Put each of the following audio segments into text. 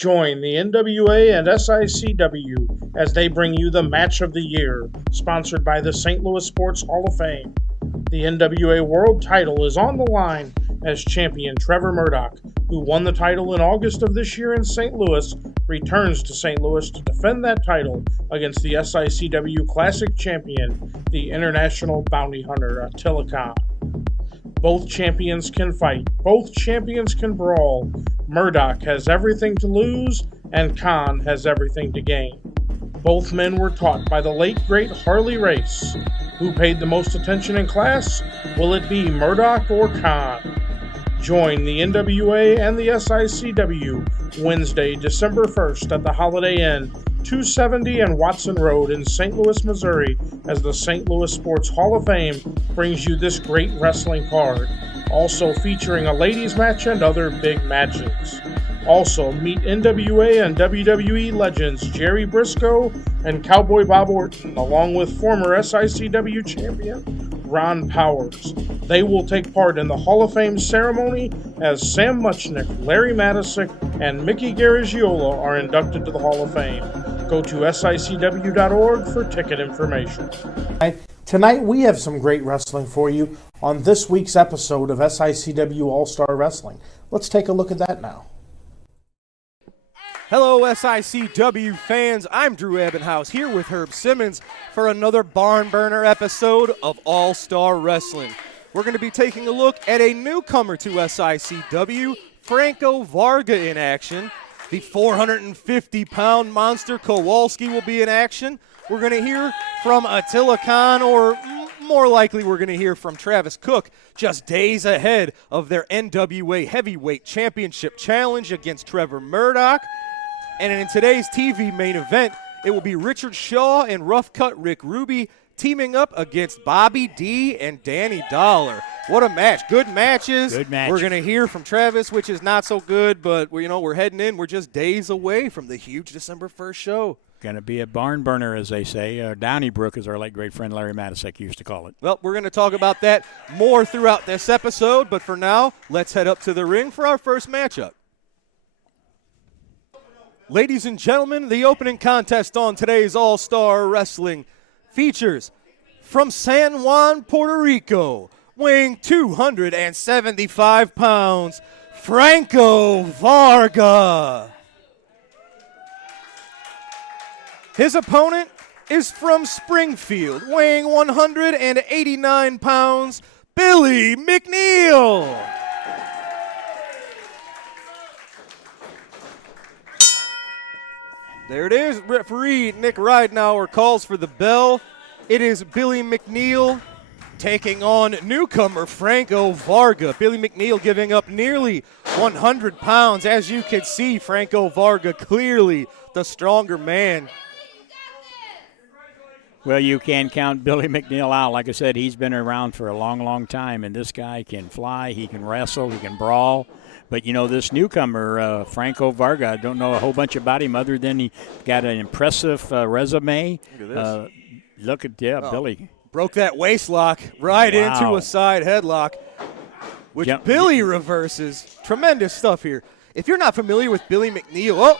Join the NWA and SICW as they bring you the Match of the Year, sponsored by the St. Louis Sports Hall of Fame. The NWA World title is on the line as champion Trevor Murdoch, who won the title in August of this year in St. Louis, returns to St. Louis to defend that title against the SICW Classic champion, the International Bounty Hunter Attila Khan. Both champions can fight. Both champions can brawl. Murdoch has everything to lose, and Khan has everything to gain. Both men were taught by the late, great Harley Race. Who paid the most attention in class? Will it be Murdoch or Khan? Join the NWA and the SICW Wednesday, December 1st at the Holiday Inn, 270 and Watson Road in St. Louis, Missouri, as the St. Louis Sports Hall of Fame brings you this great wrestling card, also featuring a ladies match and other big matches. Also, meet NWA and WWE legends Jerry Briscoe and Cowboy Bob Orton, along with former SICW champion Ron Powers. They will take part in the Hall of Fame ceremony as Sam Muchnick, Larry Matisick, and Mickey Garagiola are inducted to the Hall of Fame. Go to SICW.org for ticket information. Tonight we have some great wrestling for you on this week's episode of SICW All-Star Wrestling. Let's take a look at that now. Hello, SICW fans. I'm Drew Ebenhaus here with Herb Simmons for another barn burner episode of All-Star Wrestling. We're going to be taking a look at a newcomer to SICW, Franco Varga in action. The 450-pound monster Kowalski will be in action. We're going to hear from Attila Khan, or more likely we're going to hear from Travis Cook, just days ahead of their NWA Heavyweight Championship challenge against Trevor Murdoch. And in today's TV main event, it will be Richard Shaw and Rough Cut Rick Ruby teaming up against Bobby D and Danny Dollar. What a match. Good matches. Good match. We're going to hear from Travis, which is not so good, but we're heading in. We're just days away from the huge December 1st show. Going to be a barn burner, as they say. Donnybrook, as our late great friend Larry Matisick used to call it. Well, we're going to talk about that more throughout this episode, but for now, let's head up to the ring for our first matchup. Ladies and gentlemen, the opening contest on today's All-Star Wrestling features from San Juan, Puerto Rico, weighing 275 pounds, Franco Varga. His opponent is from Springfield, weighing 189 pounds, Billy McNeil. There it is. Referee Nick Ridenauer calls for the bell. It is Billy McNeil taking on newcomer Franco Varga. Billy McNeil giving up nearly 100 pounds. As you can see, Franco Varga clearly the stronger man. Well, you can't count Billy McNeil out. Like I said, he's been around for a long, long time, and this guy can fly, he can wrestle, he can brawl. But, this newcomer, Franco Varga, I don't know a whole bunch about him other than he got an impressive resume. Look at this. Billy. Broke that waist lock right into a side headlock, which Billy reverses. Tremendous stuff here. If you're not familiar with Billy McNeil,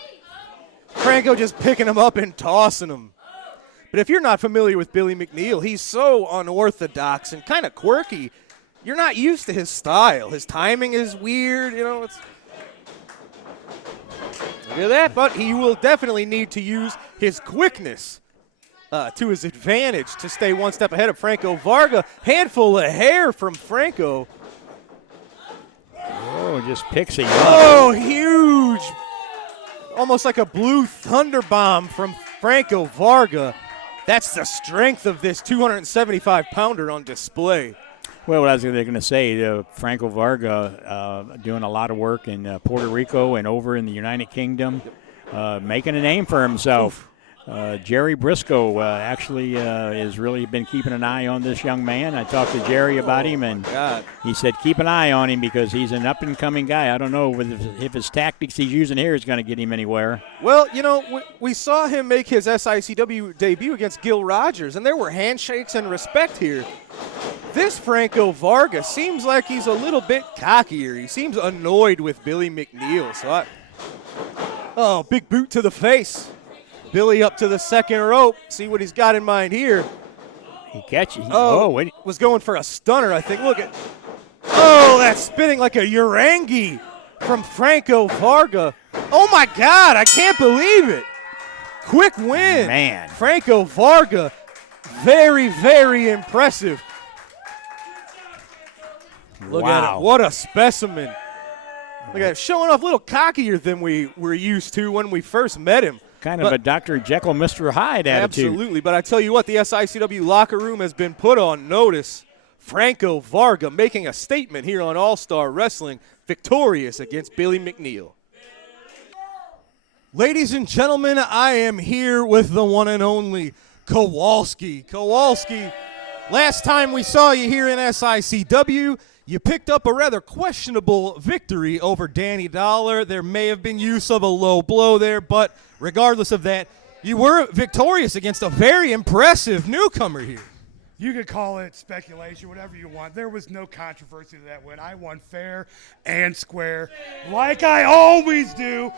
Franco just picking him up and tossing him. But if you're not familiar with Billy McNeil, he's so unorthodox and kind of quirky. You're not used to his style. His timing is weird, Look at that, but he will definitely need to use his quickness to his advantage to stay one step ahead of Franco Varga. Handful of hair from Franco. Oh, just picks it up. Oh, huge. Almost like a blue thunder bomb from Franco Varga. That's the strength of this 275-pounder on display. Well, what I was going to say, Franco Varga doing a lot of work in Puerto Rico and over in the United Kingdom, making a name for himself. Jerry Briscoe actually has really been keeping an eye on this young man. I talked to Jerry about him, and he said keep an eye on him because he's an up-and-coming guy. I don't know if his tactics he's using here is going to get him anywhere. Well, we saw him make his SICW debut against Gil Rogers, and there were handshakes and respect here. This Franco Varga seems like he's a little bit cockier. He seems annoyed with Billy McNeil. So Oh, big boot to the face. Billy up to the second rope. See what he's got in mind here. He catches. Was going for a stunner, I think. Look at. Oh, that's spinning like a Urangi from Franco Varga. Oh, my God. I can't believe it. Quick win. Man. Franco Varga. Very, very impressive. Look at it. What a specimen. Look at it. Showing off a little cockier than we were used to when we first met him. Kind of a Dr. Jekyll, Mr. Hyde attitude. Absolutely. But I tell you what, the SICW locker room has been put on notice. Franco Varga making a statement here on All-Star Wrestling, victorious against Billy McNeil. Ladies and gentlemen, I am here with the one and only Kowalski. Kowalski, last time we saw you here in SICW, you picked up a rather questionable victory over Danny Dollar. There may have been use of a low blow there, but regardless of that, you were victorious against a very impressive newcomer here. You could call it speculation, whatever you want. There was no controversy to that win. I won fair and square, like I always do.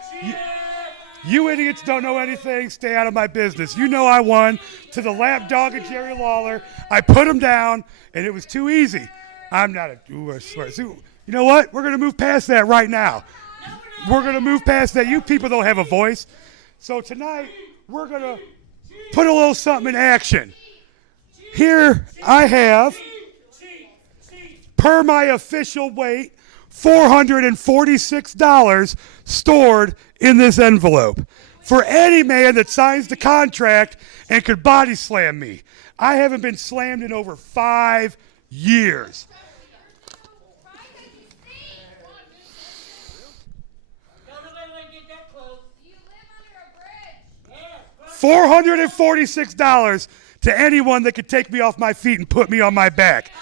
You idiots don't know anything. Stay out of my business. You know I won to the lapdog of Jerry Lawler. I put him down, and it was too easy. I'm not a I swear. So, you know what? We're going to move past that right now. We're going to move past that. You people don't have a voice. So tonight, we're going to put a little something in action. Here I have, per my official weight, $446 stored in this envelope for any man that signs the contract and could body slam me. I haven't been slammed in over 5 years. $446 to anyone that could take me off my feet and put me on my back.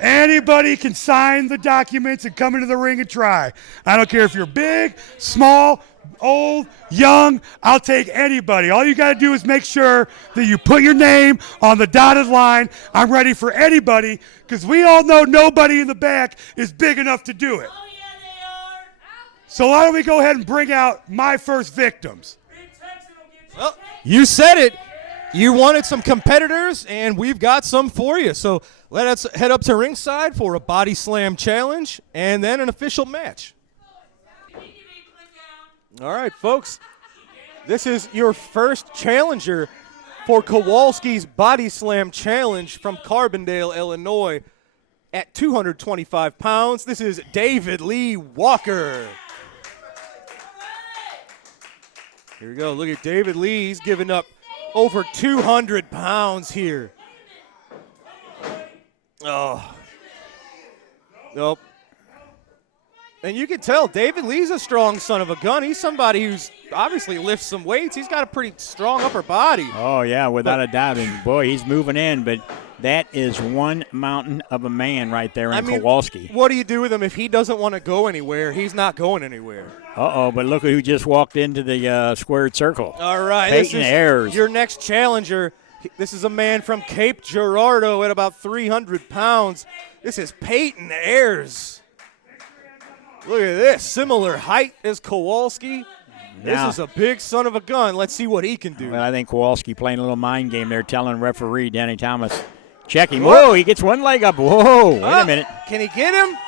Anybody can sign the documents and come into the ring and try. I don't care if you're big, small, old, young. I'll take anybody. All you got to do is make sure that you put your name on the dotted line. I'm ready for anybody because we all know nobody in the back is big enough to do it. Oh, yeah, they are. So why don't we go ahead and bring out my first victims? Well, you said it. You wanted some competitors, and we've got some for you. So let us head up to ringside for a body slam challenge and then an official match. All right, folks. This is your first challenger for Kowalski's Body Slam Challenge from Carbondale, Illinois. At 225 pounds, this is David Lee Walker. Here we go. Look at David Lee. He's giving up over 200 pounds here. Oh. Nope. And you can tell David Lee's a strong son of a gun. He's somebody who's obviously lifts some weights. He's got a pretty strong upper body. Oh, yeah, without a doubt. And, boy, he's moving in. But that is one mountain of a man right there in Kowalski. What do you do with him if he doesn't want to go anywhere? He's not going anywhere. Uh-oh, but look who just walked into the squared circle. All right. Peyton Ayers. Your next challenger. This is a man from Cape Girardeau at about 300 pounds. This is Peyton Ayers. Look at this. Similar height as Kowalski. Now, this is a big son of a gun. Let's see what he can do. Well, I think Kowalski playing a little mind game there, telling referee Danny Thomas, check him. Whoa, he gets one leg up. Whoa, wait a minute. Can he get him?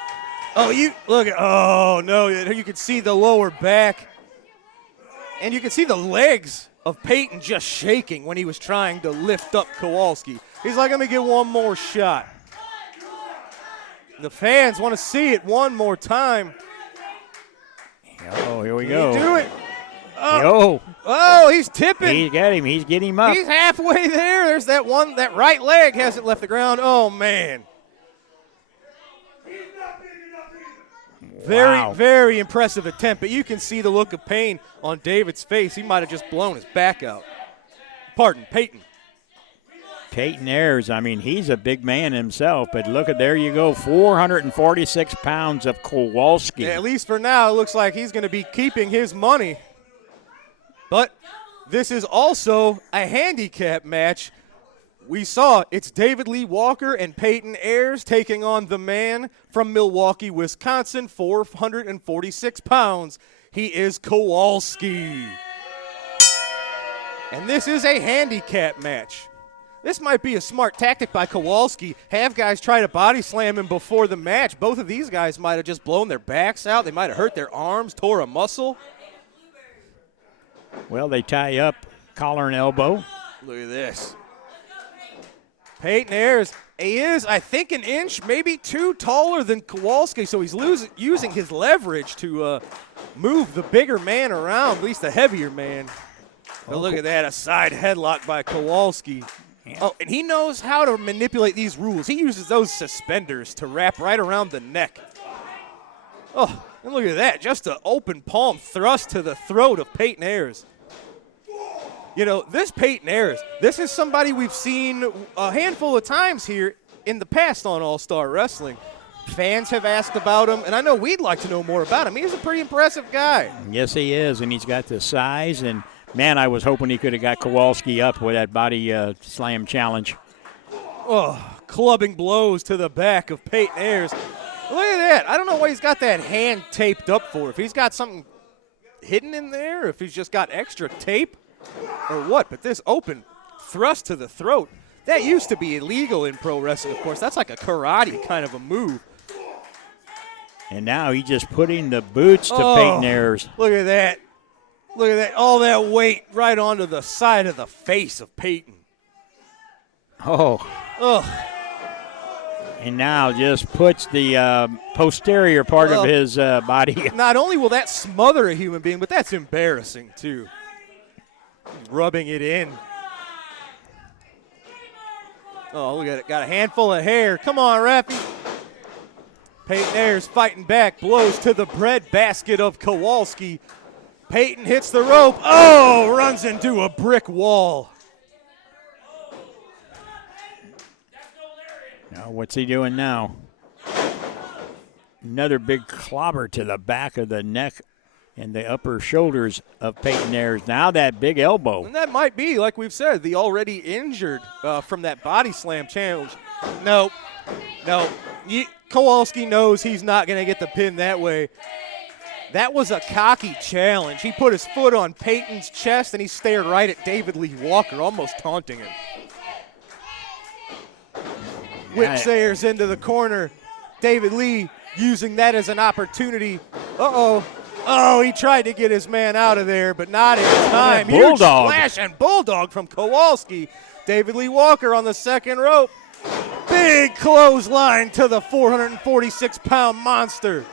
Oh, you look at. Oh, no. You can see the lower back. And you can see the legs of Peyton just shaking when he was trying to lift up Kowalski. He's like, let me get one more shot. The fans want to see it one more time. Oh, here we go. Can he do it? Oh, he's tipping. He's got him. He's getting him up. He's halfway there. There's that one. That right leg hasn't left the ground. Oh, man. Very, very impressive attempt, but you can see the look of pain on David's face. He might have just blown his back out. Pardon, Peyton. Peyton Ayers, I mean, he's a big man himself, but look at, there you go, 446 pounds of Kowalski. Yeah, at least for now, it looks like he's going to be keeping his money. But this is also a handicap match. We saw it's David Lee Walker and Peyton Ayers taking on the man from Milwaukee, Wisconsin, 446 pounds. He is Kowalski. And this is a handicap match. This might be a smart tactic by Kowalski. Have guys try to body slam him before the match. Both of these guys might have just blown their backs out. They might have hurt their arms, tore a muscle. Well, they tie up collar and elbow. Look at this. Peyton Ayers, he is, I think, an inch, maybe two taller than Kowalski, so he's using his leverage to move the bigger man around, at least the heavier man. But look at that, a side headlock by Kowalski. Yeah. Oh, and he knows how to manipulate these rules. He uses those suspenders to wrap right around the neck. Oh, and look at that, just an open palm thrust to the throat of Peyton Ayers. You know, this Peyton Ayers, this is somebody we've seen a handful of times here in the past on All-Star Wrestling. Fans have asked about him, and I know we'd like to know more about him. He's a pretty impressive guy. Yes, he is, and he's got the size. And, man, I was hoping he could have got Kowalski up with that body slam challenge. Oh, clubbing blows to the back of Peyton Ayers. Look at that. I don't know why he's got that hand taped up for. If he's got something hidden in there, if he's just got extra tape. Or what, but this open thrust to the throat, that used to be illegal in pro wrestling, of course. That's like a karate kind of a move. And now he's just putting the boots to Peyton Ayers. Look at that. Look at that. All that weight right onto the side of the face of Peyton. Oh. And now just puts the posterior part of his body. Not only will that smother a human being, but that's embarrassing, too. Rubbing it in. Oh, look at it. Got a handful of hair. Come on, Raffy. Peyton Ayers fighting back. Blows to the bread basket of Kowalski. Peyton hits the rope. Oh, runs into a brick wall. Now, what's he doing now? Another big clobber to the back of the neck and the upper shoulders of Peyton Ayers. Now that big elbow. And that might be, like we've said, the already injured from that body slam challenge. No. Kowalski knows he's not going to get the pin that way. That was a cocky challenge. He put his foot on Peyton's chest, and he stared right at David Lee Walker, almost taunting him. Whips Ayers into the corner. David Lee using that as an opportunity. Oh, he tried to get his man out of there, but not in time. Huge splash and bulldog from Kowalski. David Lee Walker on the second rope. Big clothesline to the 446-pound monster.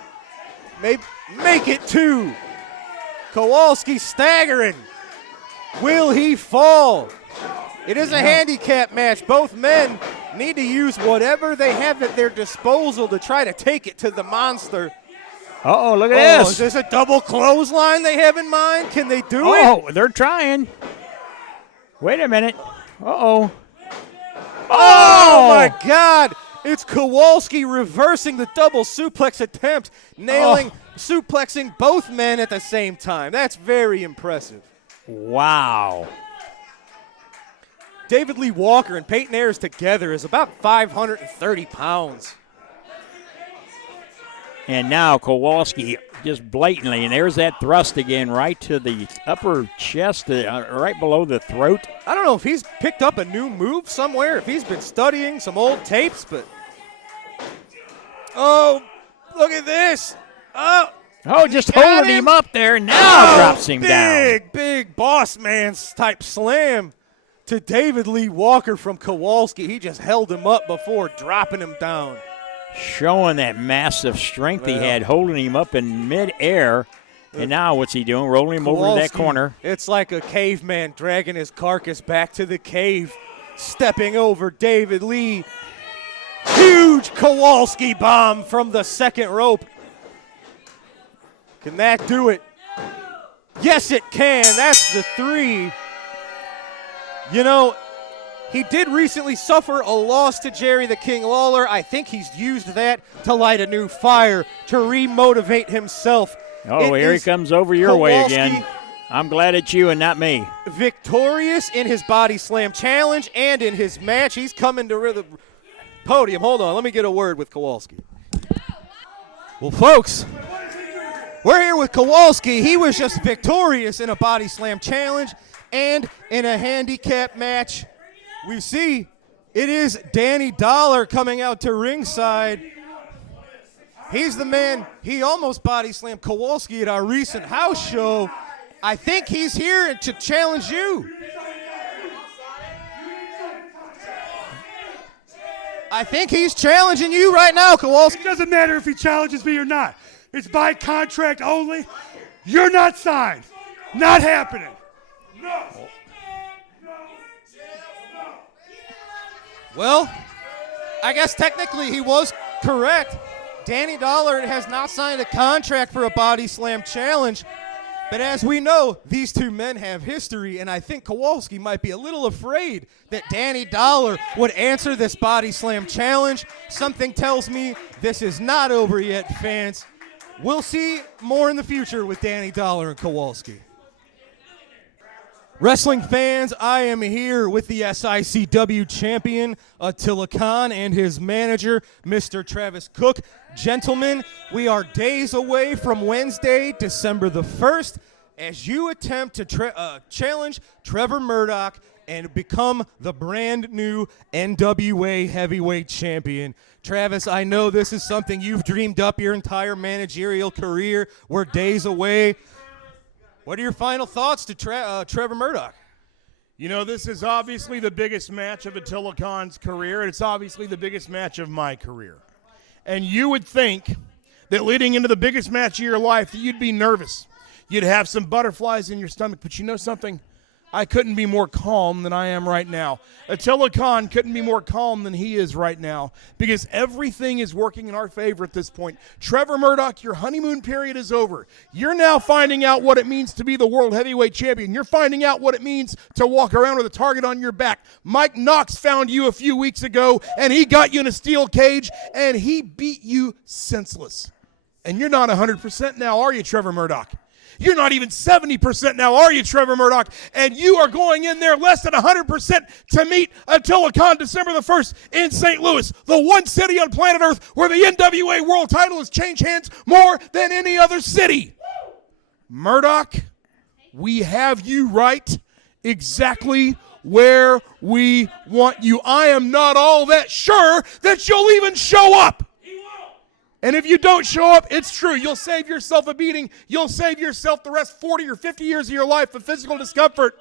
Make it two. Kowalski staggering. Will he fall? It is a handicap match. Both men need to use whatever they have at their disposal to try to take it to the monster. Uh-oh, look at this. Is this a double clothesline they have in mind? Can they do it? Oh, they're trying. Wait a minute. Uh-oh. Oh, my God. It's Kowalski reversing the double suplex attempt, suplexing both men at the same time. That's very impressive. Wow. David Lee Walker and Peyton Ayers together is about 530 pounds. And now Kowalski just blatantly, and there's that thrust again right to the upper chest, right below the throat. I don't know if he's picked up a new move somewhere, if he's been studying some old tapes, but... Oh, look at this. Oh, just holding him up there, and now drops him down. Big boss man type slam to David Lee Walker from Kowalski. He just held him up before dropping him down. Showing that massive strength he had, holding him up in midair. And now what's he doing? Rolling him over to that corner. It's like a caveman dragging his carcass back to the cave, stepping over David Lee. Huge Kowalski bomb from the second rope. Can that do it? Yes, it can. That's the three. You know, he did recently suffer a loss to Jerry the King Lawler. I think he's used that to light a new fire, to remotivate himself. Oh, here he comes over your way again. I'm glad it's you and not me. Victorious in his body slam challenge and in his match. He's coming to the podium. Hold on, let me get a word with Kowalski. Well, folks, We're here with Kowalski. He was just victorious in a body slam challenge and in a handicap match. We see it is Danny Dollar coming out to ringside. He's the man. He almost body slammed Kowalski at our recent house show. I think he's here to challenge you. I think he's challenging you right now, Kowalski. It doesn't matter if he challenges me or not. It's by contract only. You're not signed. Not happening. No. Well, I guess technically he was correct. Danny Dollar has not signed a contract for a body slam challenge. But as we know, these two men have history, and I think Kowalski might be a little afraid that Danny Dollar would answer this body slam challenge. Something tells me this is not over yet, fans. We'll see more in the future with Danny Dollar and Kowalski. Wrestling fans, I am here with the SICW champion, Attila Khan, and his manager, Mr. Travis Cook. Gentlemen, we are days away from Wednesday, December the 1st, as you attempt to challenge Trevor Murdoch and become the brand new NWA heavyweight champion. Travis, I know this is something you've dreamed up your entire managerial career. We're days away. What are your final thoughts to Trevor Murdoch? You know, this is obviously the biggest match of Attila Khan's career, and it's obviously the biggest match of my career. And you would think that leading into the biggest match of your life that you'd be nervous. You'd have some butterflies in your stomach, but you know something? I couldn't be more calm than I am right now. Attila Khan couldn't be more calm than he is right now because everything is working in our favor at this point. Trevor Murdoch, your honeymoon period is over. You're now finding out what it means to be the world heavyweight champion. You're finding out what it means to walk around with a target on your back. Mike Knox found you a few weeks ago, and he got you in a steel cage, and he beat you senseless. And you're not 100% now, are you, Trevor Murdoch? You're not even 70% now, are you, Trevor Murdoch? And you are going in there less than 100% to meet Attila Khan December the 1st in St. Louis, the one city on planet Earth where the NWA World title has changed hands more than any other city. Murdoch, we have you right exactly where we want you. I am not all that sure that you'll even show up. And if you don't show up, it's true. You'll save yourself a beating. You'll save yourself the rest 40 or 50 years of your life of physical discomfort.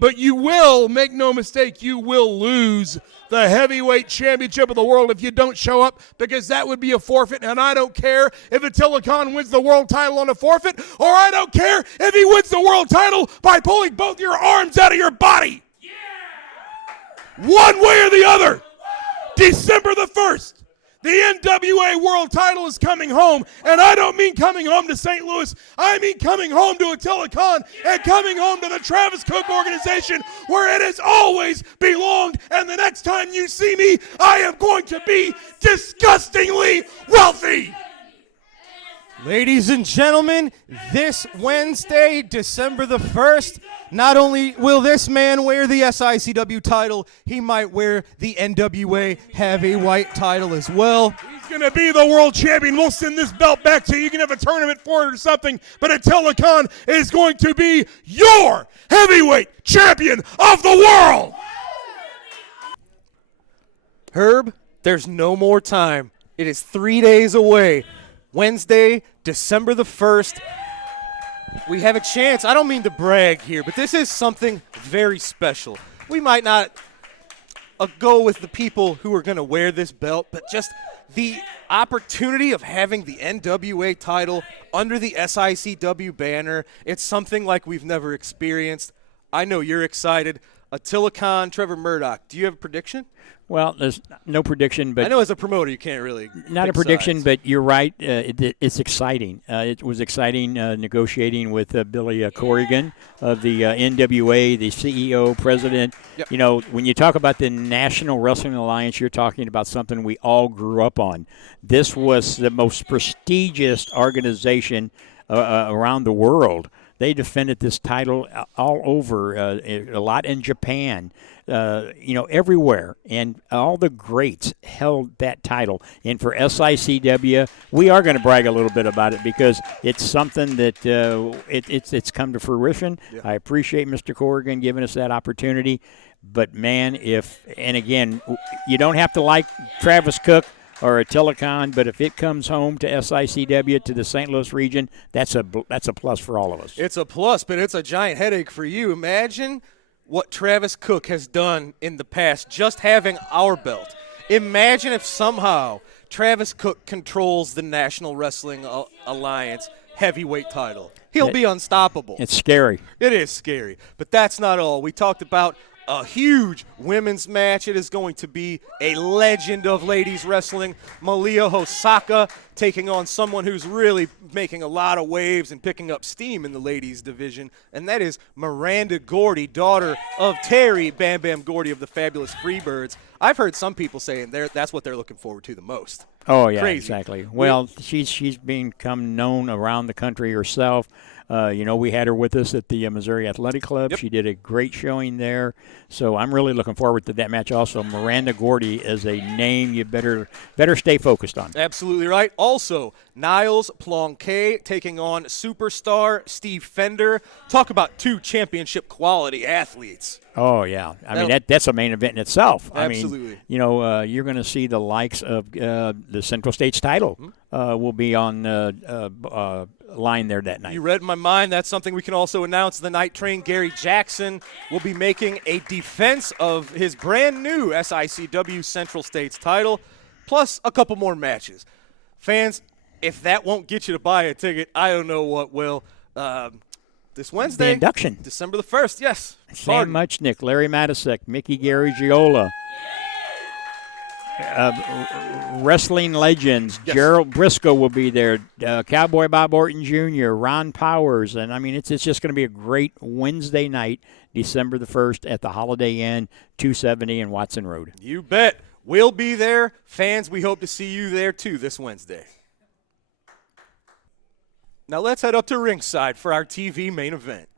But you will, make no mistake, you will lose the heavyweight championship of the world if you don't show up, because that would be a forfeit. And I don't care if Attila Khan wins the world title on a forfeit, or I don't care if he wins the world title by pulling both your arms out of your body. Yeah. One way or the other. December the 1st. The NWA World title is coming home, and I don't mean coming home to St. Louis. I mean coming home to Attila Khan and coming home to the Travis Cook organization where it has always belonged. And the next time you see me, I am going to be disgustingly wealthy. Ladies and gentlemen, this Wednesday, December the 1st, not only will this man wear the SICW title, he might wear the NWA heavyweight title as well. He's going to be the world champion. We'll send this belt back to you. You can have a tournament for it or something, but Attila Khan is going to be your heavyweight champion of the world. Herb, there's no more time. It is 3 days away. Wednesday, December the 1st. We have a chance. I don't mean to brag here, but this is something very special. We might not go with the people who are going to wear this belt, but just the opportunity of having the NWA title under the SICW banner, it's something like we've never experienced. I know you're excited. Attila Khan, Trevor Murdoch, do you have a prediction? Well, there's no prediction, but I know as a promoter you can't really not a prediction, but you're right. It's exciting. It was exciting negotiating with Billy Corrigan of the NWA, the CEO, president. Yep. You know, when you talk about the National Wrestling Alliance, you're talking about something we all grew up on. This was the most prestigious organization around the world They defended this title all over, a lot in Japan, everywhere. And all the greats held that title. And for SICW, we are going to brag a little bit about it because it's something that it's come to fruition. Yeah. I appreciate Mr. Corrigan giving us that opportunity. But, man, and again, you don't have to like Travis Cook or a Telecon, but if it comes home to SICW, to the St. Louis region, that's a plus for all of us. It's a plus, but it's a giant headache for you. Imagine what Travis Cook has done in the past just having our belt. Imagine if somehow Travis Cook controls the National Wrestling Alliance heavyweight title. He'll be unstoppable. It's scary. It is scary, but that's not all. We talked about a huge women's match. It is going to be a legend of ladies wrestling, Malia Hosaka, taking on someone who's really making a lot of waves and picking up steam in the ladies division, and that is Miranda Gordy, daughter of Terry Bam Bam Gordy of the Fabulous Freebirds. I've heard some people saying that's what they're looking forward to the most. Oh, yeah, Crazy. Exactly. Well, she's become known around the country herself. We had her with us at the Missouri Athletic Club. Yep. She did a great showing there. So I'm really looking forward to that match also. Miranda Gordy is a name you better stay focused on. Absolutely right. Also, Niles Plonquet taking on superstar Steve Fender. Talk about two championship quality athletes. Oh, yeah. I mean, that's a main event in itself. Absolutely. I mean, you're going to see the likes of the Central States title will be on line there that night. You read my mind. That's something we can also announce. The Night Train, Gary Jackson, will be making a defense of his brand new SICW Central States title, plus a couple more matches. Fans, if that won't get you to buy a ticket, I don't know what will. This Wednesday, the induction, December the 1st, yes. Sam Muchnick, Larry Matisek, Mickey Garagiola. Wrestling legends, yes. Gerald Briscoe will be there, Cowboy Bob Orton Jr., Ron Powers, and I mean it's just going to be a great Wednesday night, December the 1st at the Holiday Inn, 270 in Watson Road. You bet. We'll be there. Fans, we hope to see you there too this Wednesday. Now let's head up to ringside for our TV main event.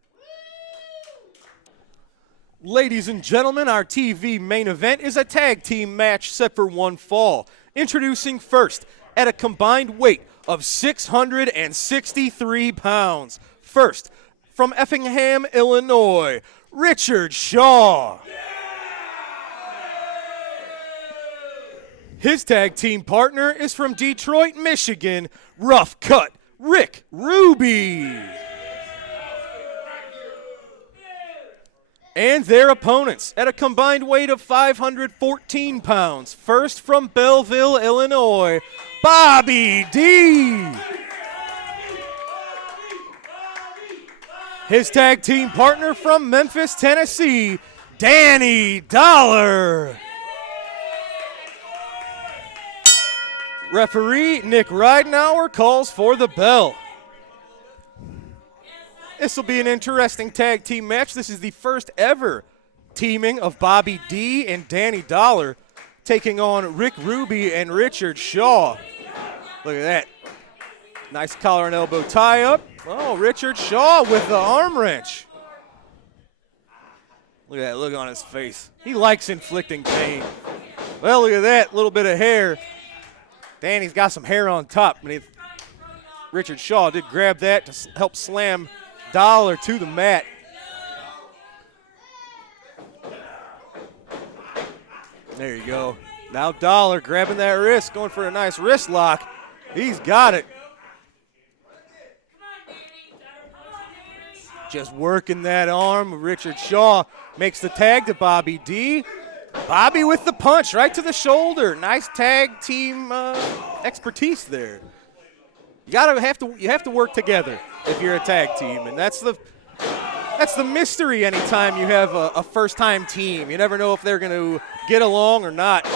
Ladies and gentlemen, our TV main event is a tag team match set for one fall. Introducing first, at a combined weight of 663 pounds. First, from Effingham, Illinois, Richard Shaw. His tag team partner is from Detroit, Michigan, Rough Cut Rick Ruby. And their opponents at a combined weight of 514 pounds. First from Belleville, Illinois, Bobby D. His tag team partner from Memphis, Tennessee, Danny Dollar. Referee Nick Ridenauer calls for the bell. This will be an interesting tag team match. This is the first ever teaming of Bobby D and Danny Dollar taking on Rick Ruby and Richard Shaw. Look at that. Nice collar and elbow tie-up. Oh, Richard Shaw with the arm wrench. Look at that look on his face. He likes inflicting pain. Well, look at that little bit of hair. Danny's got some hair on top. Richard Shaw did grab that to help slam Dollar to the mat. There you go. Now Dollar grabbing that wrist, going for a nice wrist lock. He's got it. Just working that arm. Richard Shaw makes the tag to Bobby D. Bobby with the punch right to the shoulder. Nice tag team expertise there. You have to work together if you're a tag team, and that's the mystery anytime you have a first-time team. You never know if they're going to get along or not.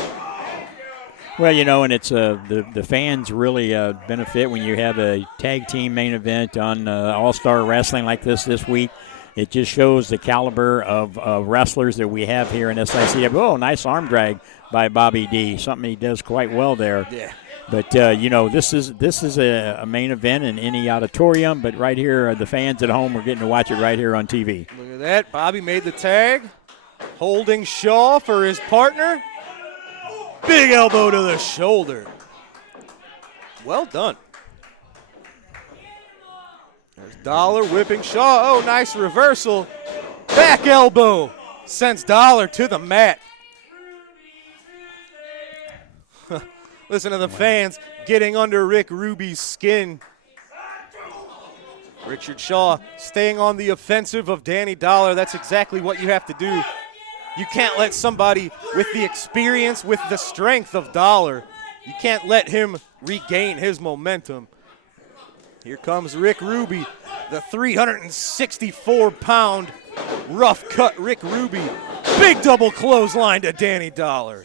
Well, and it's the fans really benefit when you have a tag team main event on All-Star Wrestling like this week. It just shows the caliber of wrestlers that we have here in SICW. Oh, nice arm drag by Bobby D. Something he does quite well there. Yeah. But this is a main event in any auditorium. But right here, the fans at home are getting to watch it right here on TV. Look at that. Bobby made the tag, holding Shaw for his partner. Big elbow to the shoulder. Well done. There's Dollar whipping Shaw. Oh, nice reversal. Back elbow sends Dollar to the mat. Listen to the fans getting under Rick Ruby's skin. Richard Shaw staying on the offensive of Danny Dollar. That's exactly what you have to do. You can't let somebody with the experience, with the strength of Dollar, you can't let him regain his momentum. Here comes Rick Ruby, the 364-pound rough-cut Rick Ruby. Big double clothesline to Danny Dollar.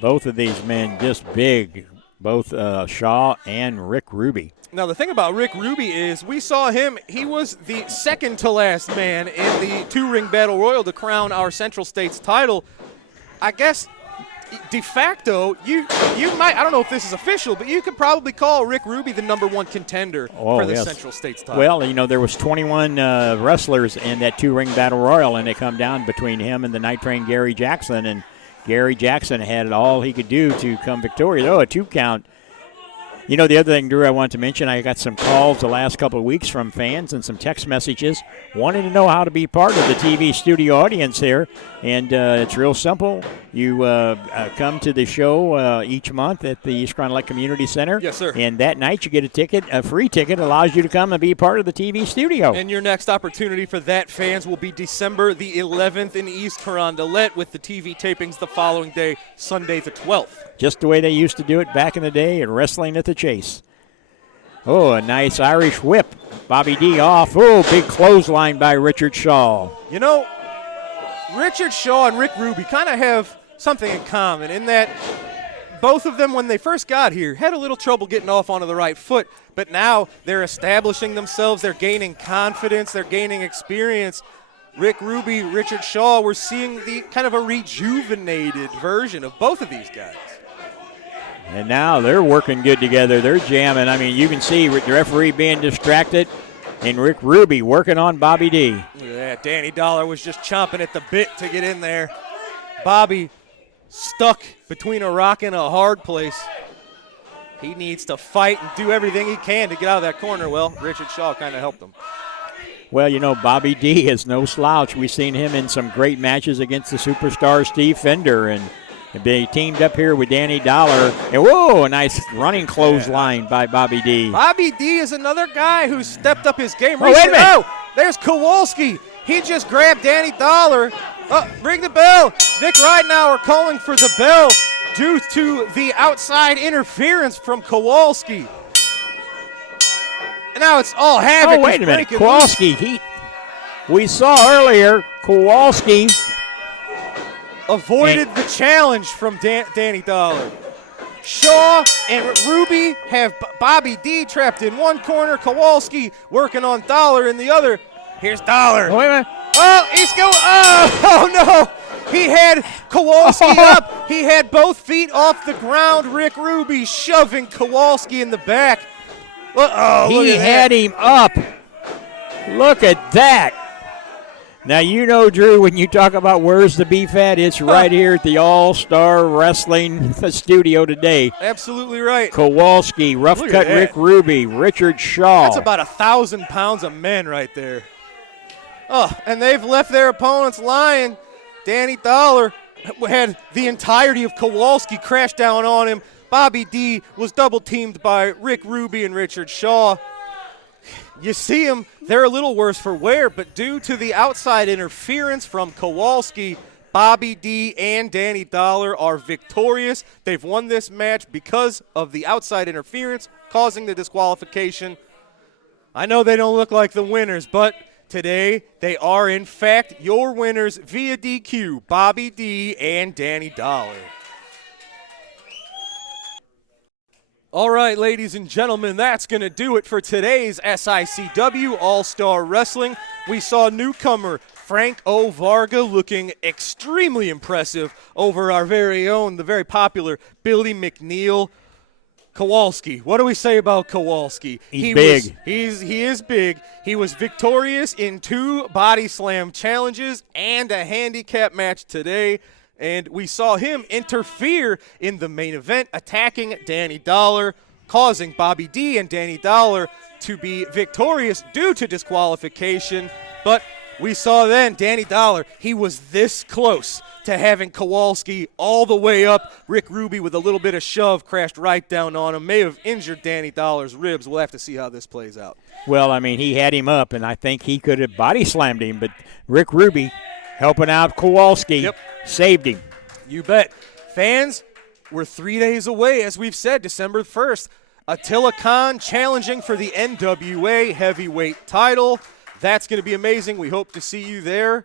Both of these men just big, both Shaw and Rick Ruby. Now, the thing about Rick Ruby is we saw him, he was the second to last man in the two-ring battle royal to crown our Central States title. I guess de facto, you might, I don't know if this is official, but you could probably call Rick Ruby the #1 contender for the Central States title. Well, there was 21 wrestlers in that two-ring battle royal, and they come down between him and the Night Train Gary Jackson, and Gary Jackson had all he could do to come victorious. Oh, a 2 count. The other thing, Drew, I wanted to mention, I got some calls the last couple of weeks from fans and some text messages wanting to know how to be part of the TV studio audience here. And it's real simple. You come to the show each month at the East Cronolette Community Center. Yes, sir. And that night you get a ticket, a free ticket, allows you to come and be part of the TV studio. And your next opportunity for that, fans, will be December the 11th in East Carondelet, with the TV tapings the following day, Sunday the 12th. Just the way they used to do it back in the day at Wrestling at the Chase. Oh, a nice Irish whip. Bobby D off. Oh, big clothesline by Richard Shaw. Richard Shaw and Rick Ruby kind of have something in common in that both of them, when they first got here, had a little trouble getting off onto the right foot, but now they're establishing themselves. They're gaining confidence. They're gaining experience. Rick Ruby, Richard Shaw, we're seeing the kind of a rejuvenated version of both of these guys. And now they're working good together. They're jamming. I mean, you can see the referee being distracted and Rick Ruby working on Bobby D. Look at that. Danny Dollar was just chomping at the bit to get in there. Bobby stuck between a rock and a hard place. He needs to fight and do everything he can to get out of that corner. Well, Richard Shaw kind of helped him. Well, Bobby D is no slouch. We've seen him in some great matches against the superstar Steve Fender, and they teamed up here with Danny Dollar. And whoa, a nice running clothesline by Bobby D. Bobby D is another guy who stepped up his game. Oh, wait a minute. Oh, there's Kowalski. He just grabbed Danny Dollar. Oh, ring the bell. Vic Ridenauer calling for the bell due to the outside interference from Kowalski. And now it's all havoc. Oh, wait a minute. Kowalski, we saw earlier Kowalski avoided the challenge from Danny Dollar. Shaw and Ruby have Bobby D trapped in one corner. Kowalski working on Dollar in the other. Here's Dollar. Oh, wait a minute. Oh, he's going. Oh, no. He had Kowalski up. He had both feet off the ground. Rick Ruby shoving Kowalski in the back. He had him up. Look at that. Now, Drew, when you talk about where's the beef at, it's right here at the All-Star Wrestling studio today. Absolutely right. Kowalski, Rough Cut Rick Ruby, Richard Shaw. That's about 1,000 pounds of men right there. Oh, and they've left their opponents lying. Danny Dollar had the entirety of Kowalski crash down on him. Bobby D was double-teamed by Rick Ruby and Richard Shaw. You see them, they're a little worse for wear, but due to the outside interference from Kowalski, Bobby D and Danny Dollar are victorious. They've won this match because of the outside interference causing the disqualification. I know they don't look like the winners, but today they are, in fact, your winners via DQ, Bobby D and Danny Dollar. All right, ladies and gentlemen, that's going to do it for today's SICW All-Star Wrestling. We saw newcomer Frank O. Varga looking extremely impressive over our very own, the very popular Billy McNeil. Kowalski. What do we say about Kowalski? He's big. He is big. He was victorious in 2 body slam challenges and a handicap match today. And we saw him interfere in the main event, attacking Danny Dollar, causing Bobby D and Danny Dollar to be victorious due to disqualification. But we saw then Danny Dollar, he was this close to having Kowalski all the way up. Rick Ruby with a little bit of shove crashed right down on him. May have injured Danny Dollar's ribs. We'll have to see how this plays out. Well, I mean, he had him up, and I think he could have body slammed him, but Rick Ruby helping out Kowalski saved him. You bet. Fans, we're 3 days away, as we've said, December 1st. Attila Khan challenging for the NWA heavyweight title. That's going to be amazing. We hope to see you there.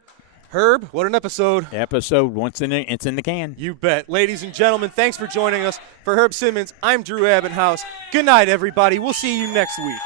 Herb, what an episode. It's in the can. You bet. Ladies and gentlemen, thanks for joining us. For Herb Simmons, I'm Drew Abbenhouse. Good night, everybody. We'll see you next week.